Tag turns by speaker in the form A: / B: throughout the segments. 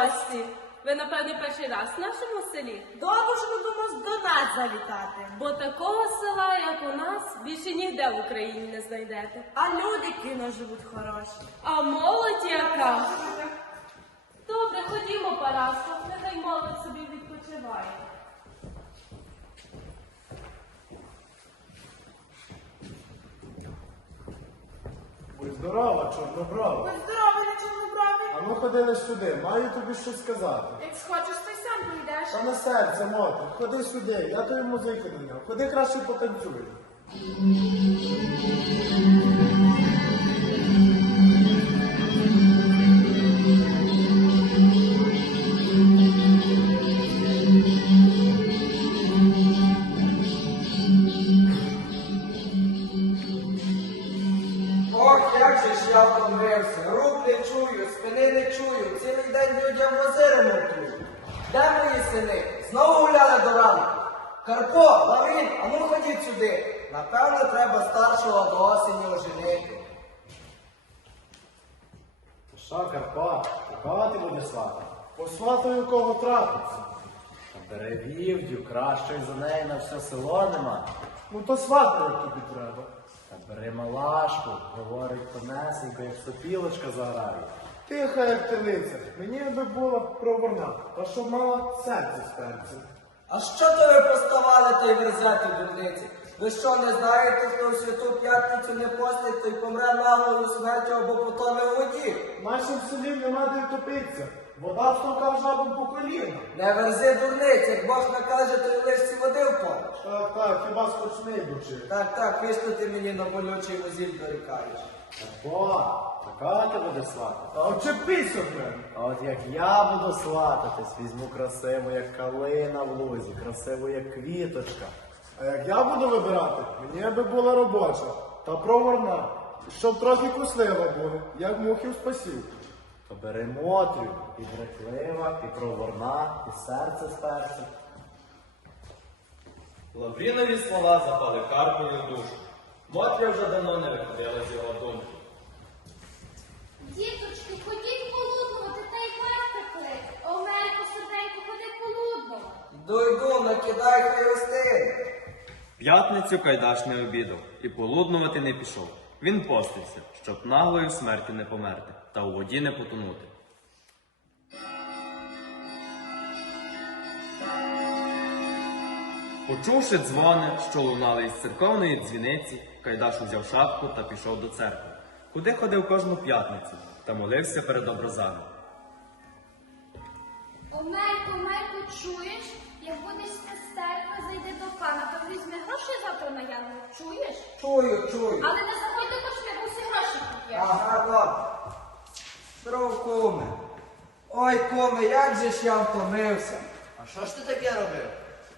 A: гості. Ви, напевне, перший раз в нашому селі.
B: Добре, що додумав до нас завітати.
A: Бо такого села, як у нас, більше ніде в Україні не знайдете.
B: А люди кіно живуть хороші.
A: А молодь яка? Добре, ходімо, Параско, нехай молодь собі відпочиває.
C: Будь здорова, чорноброва. Ну ходили сюди, маю тобі щось сказати.
B: Як схочеш, ти сам прийдеш.
C: Та на серце, моти, ходи сюди, я тобі музику дав. Ходи краще потанцюй. Карпа, кого ти будеш свати? Посватаю кого трапиться.
D: Та бери вівдю, кращої за неї на все село нема.
C: Ну то сватаю, як тобі треба.
D: Та бери малашку, говорить понесенько, як сопілочка заграє.
C: Тиха, як телиця, мені би була проворна, та щоб мала серце з перцем.
E: А що то ви поставали той верзети дурниці? Ви що не знаєте, хто в святу п'ятницю не постить, той помре наглою смертю або потоне в воді?
C: В нашому селі нема де втопитися. Вода встукав жабом по коліна.
E: Не верзи дурниць, як Бог накаже, то й лишці води впадеш.
C: Так, так, хіба скучний бучи.
E: Так, так, вічно ти мені на болючий возіль дорікаєш.
D: Карпо, така ти будеш свати.
C: Та очепись від мене.
D: А от як я буду свататись, візьму красиву, як калина в лузі, красиву, як квіточка.
C: А як я буду вибирати, мені би була робоча та проворна, щоб трохи куслива була, як мухів спасів.
D: То бери мотрю, і бреклива, і проворна, і серце з.
F: Лаврінові слова запали Карпові в душу. Мотря вже давно не виходила з його думки.
G: Діточки, ходіть полуднувати, та й вас приклик. Омелько, серденько, ходи полуднувати.
E: Йду, йду, накидай хай остине.
F: П'ятницю Кайдаш не обідав і полуднувати не пішов. Він постився, щоб наглою смертю не померти та у воді не потонути. Почувши дзвони, що лунали із церковної дзвіниці, Кайдаш узяв шапку та пішов до церкви, куди ходив кожну п'ятницю та молився перед образами.
G: Омелько, Омелько, чуєш? Як будеш з церкви, зайди до пана, то візьми гроші завтра на январ. Чуєш?
E: Чую, чую.
G: Але не заходь до кошти, бо всі гроші куп'єш.
E: Ага, добре. Здоров, куме. Ой, куме, як же ж я втомився.
H: А що ж ти таке робив?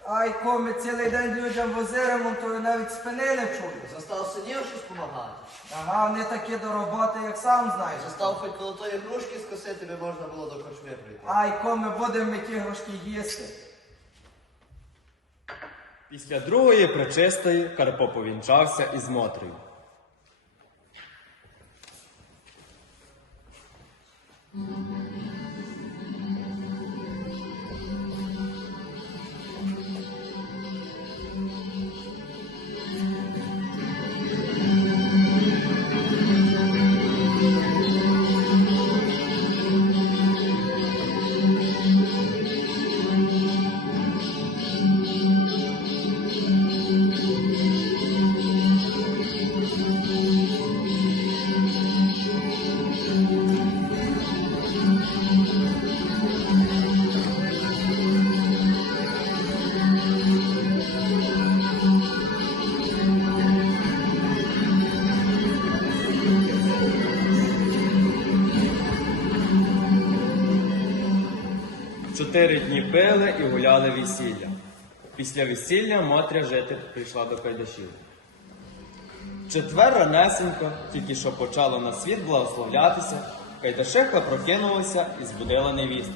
E: Ай, куме, цілий день людям вози ремонтую, навіть спини не чую.
H: Застав синів щось помагати.
E: Ага, вони такі до роботи, як сам знаєш.
H: Застав хоч коло тої грушки скосити, би можна було до корчми прийти.
E: Ай, куме, будемо ми ті грошки їсти.
F: Після другої пречистої Карпо повінчався із Mm-hmm. Чотири дні пили і гуляли весілля. Після весілля Мотря жити прийшла до Кайдашів. Четвер ранесенько, тільки що почало на світ благословлятися, Кайдашиха прокинулася і збудила невістку.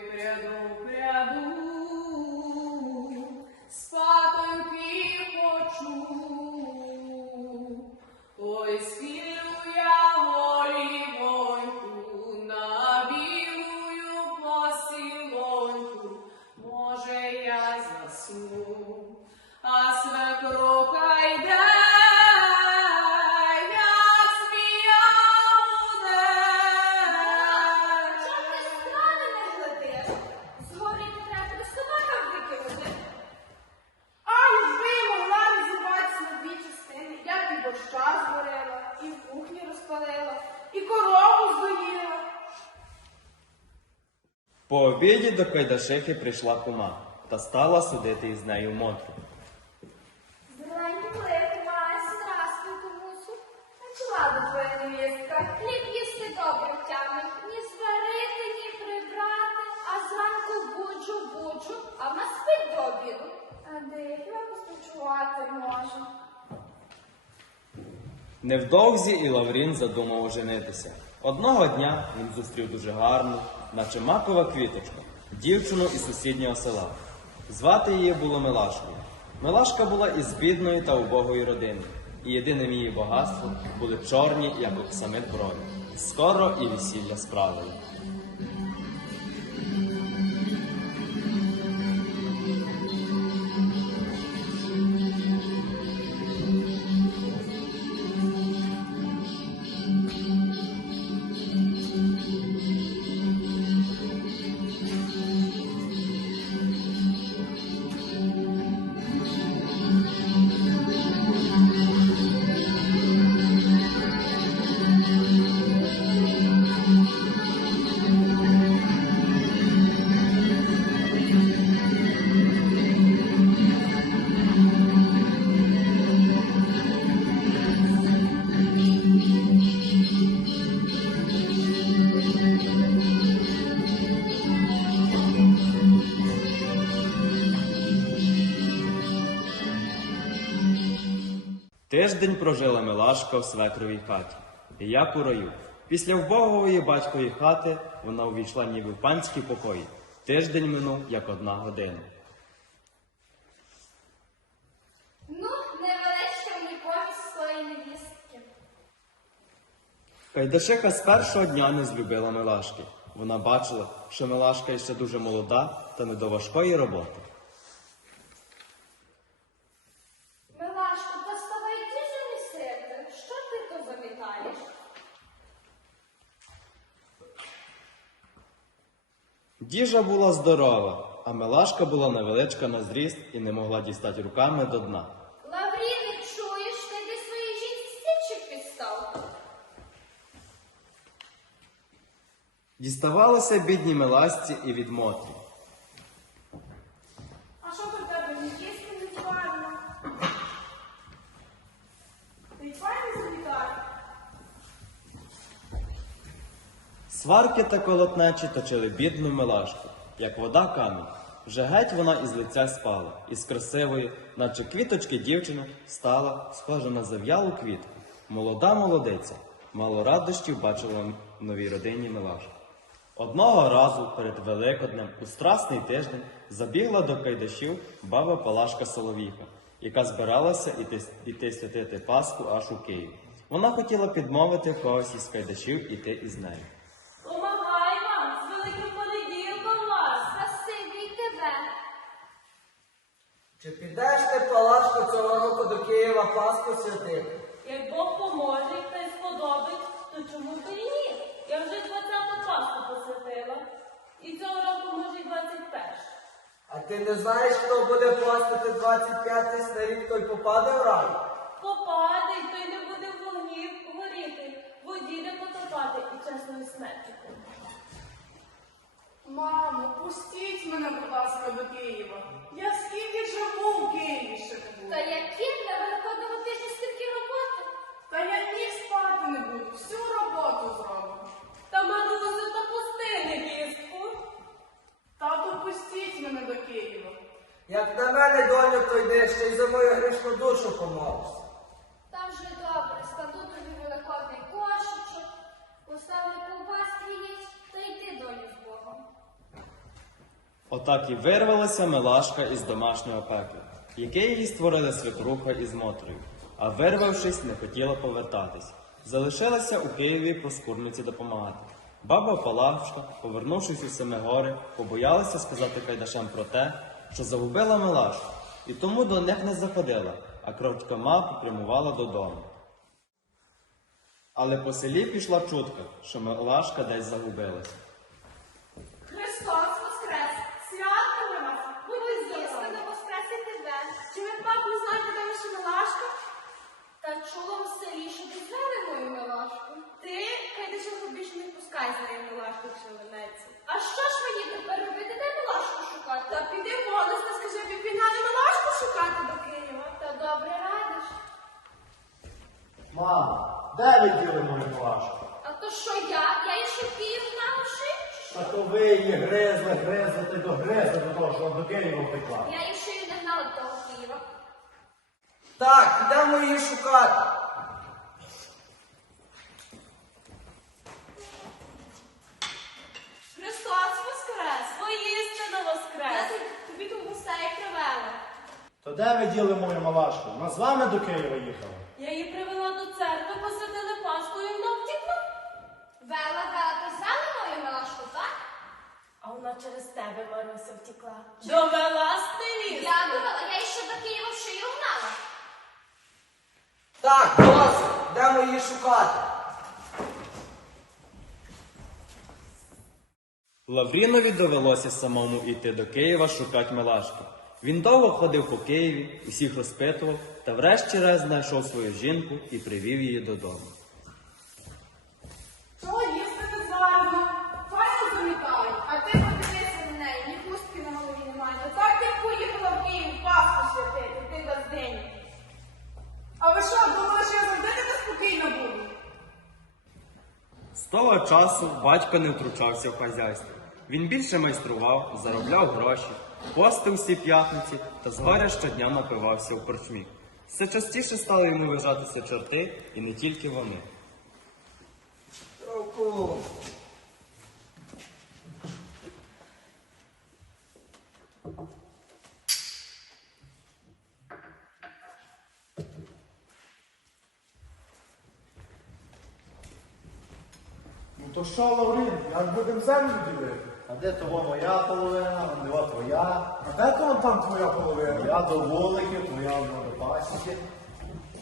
F: credo обіді до Кайдашихи прийшла кума та стала судити із нею.
G: Начала до твоя невістка. Хліб їсти добре тягне. Ні зварити, ні прибрати. А зранку буджу, буджу, а вона спить до обіду. А де хіба постачувати може?
F: Невдовзі і Лаврін задумав оженитися. Одного дня він зустрів дуже гарну, наче макова квіточка, дівчину із сусіднього села. Звати її було Милашкою. Милашка була із бідної та убогої родини, і єдиним її багатством були чорні, як оксамит броні. Скоро і весілля справили. Тиждень прожила Милашка у свекровій хаті, і як у раю. Після вбогої батькової хати вона увійшла ніби в панські покої. Тиждень минув як одна година.
G: Ну, невеличка мені повість своєї невістки.
F: Кайдашиха з першого дня не злюбила Милашки. Вона бачила, що Милашка ще дуже молода та не до важкої роботи.
G: Милашко, та ставай діжу місити. Що ти то замітаєш?
F: Діжа була здорова, а Милашка була невеличка на зріст і не могла дістати руками до дна.
G: Лавріне, чуєш, ти де своїй жінці стільчик підстав?
F: Діставалося бідній Милашці і від Мотрі. Сварки та колотнечі точили бідну Милашку, як вода камінь. Вже геть вона із лиця спала, із красивої, наче квіточки дівчини, стала, схожа на зав'ялу квітку. Молода молодиця, мало радощів бачила в новій родині Милашку. Одного разу перед Великоднем у страсний тиждень забігла до Кайдашів баба Палашка Соловіха, яка збиралася іти, іти святити Пасху аж у Київ. Вона хотіла підмовити когось із Кайдашів іти із нею.
E: Чи підеш ти, Палашко, цього року до Києва Пасху святити?
A: Як Бог поможе та й сподобить, то чому б і ні? Я вже 20 Пасху посвятила. І цього року може й 21.
E: А ти не знаєш, хто буде постати 25-й старік, той попаде в рай?
A: Попаде, й той не буде в вогні горіти, воді не потопати і чесною смертю.
B: Мамо, пустіть мене, будь ласка, до Києва. Я скільки живу в Києві ще не буду.
G: Та які на великодному тижні стільки роботи?
B: Та я ні спати не буду, всю роботу зроблю.
A: Та Марусю, то пусти невістку.
B: Тату, пустіть мене до Києва.
E: Як на мене, доню, то йди, ще й за мою грішну душу помолишся.
G: Там вже добре, складу тобі великодний кошечок, поставлю ковбаски їсть, та йди долю з Богом.
F: Отак і вирвалася Милашка із домашнього пекла, яке її створили свекруха із Мотрою, а вирвавшись, не хотіла повертатись. Залишилася у Києві проскурниці допомагати. Баба Палашка, повернувшись у Семигори, побоялася сказати кайдашам про те, що загубила Милашку, і тому до них не заходила, а крадькома попрямувала додому. Але по селі пішла чутка, що Милашка десь загубилась.
B: Дай
G: за
B: ним
G: милашку шаленець. А
B: що ж мені тепер робити? Де милашку шукати?
G: Та
B: піди голосно, скажи, піпіна, не милашку шукати
G: до Києва. Та добре радиш.
D: Мамо, де ви діли мою милашку?
G: А то що я? Я її що в Київ навши?
D: Та то ви її гризли, гризли, ти догризли до того, що до Києва втекла.
G: Я її ще й не гнала до того Києва.
E: Так, йдемо її шукати.
G: Привела.
C: То де ви діли мою малашку? Вона з вами до Києва їхала.
A: Я її привела до церкви, посадили Пасху і вона втекла.
G: Вела, вела, ти знала мою малашку, так?
A: А вона через тебе, Маруся, втекла. Довела невіст.
G: Я довела, я її ще до Києва в шию гнала.
E: Так, досить, йдемо її шукати.
F: Лаврінові довелося самому йти до Києва шукати Милашки. Він довго ходив по Києві, усіх розпитував та врешті-решт знайшов свою жінку і привів її додому.
B: Чого їсти не зварено? Файно замітаю. А ти подивися на неї, ні хустки на голові немає. Та так ти поїхала в Київ Пасху святити, ти газдень. А ви що, думали, що я завжди така спокійна буду?
F: З того часу батько не втручався в хазяйство. Він більше майстрував, заробляв гроші, постив всі п'ятниці та згоря щодня напивався у корчмі. Все частіше стали йому вижатися чорти, і не тільки вони.
E: Руку.
C: Ну то що, Лаврін, як будемо землю ділити?
D: Де того моя половина, а де твоя?
C: А де то там твоя половина?
D: Моя до вуликів, твоя до пасіки.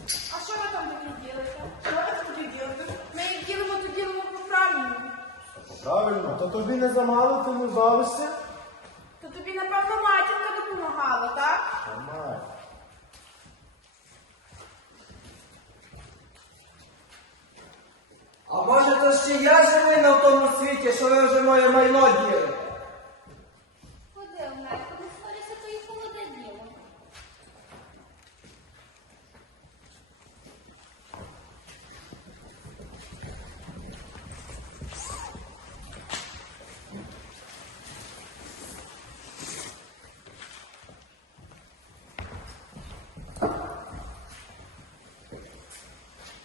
B: А що ви там такі ділите? Що ви там ділите? Ми їх ділимо, то ділимо по-правильному.
C: Правильно, то тобі не замало, ти не завишся?
B: То тобі, напевно, матінка допомагала, так?
D: Нормально.
E: А ще я живий на тому світі, що ви вже моє майно ділите?
G: Ходи, Омелько, не сварися, то і холоде діло.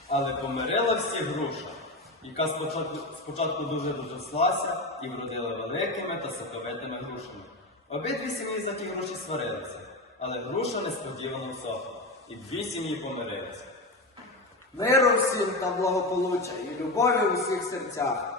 F: Але помирила всі груша, яка спочатку, спочатку дуже розрослася і вродила великими та соковитими грушами. Обидві сім'ї за ті груші сварилися, але груша несподівано всохла, і дві сім'ї помирилися.
E: Миру всім та благополуччя і любові у всіх серцях.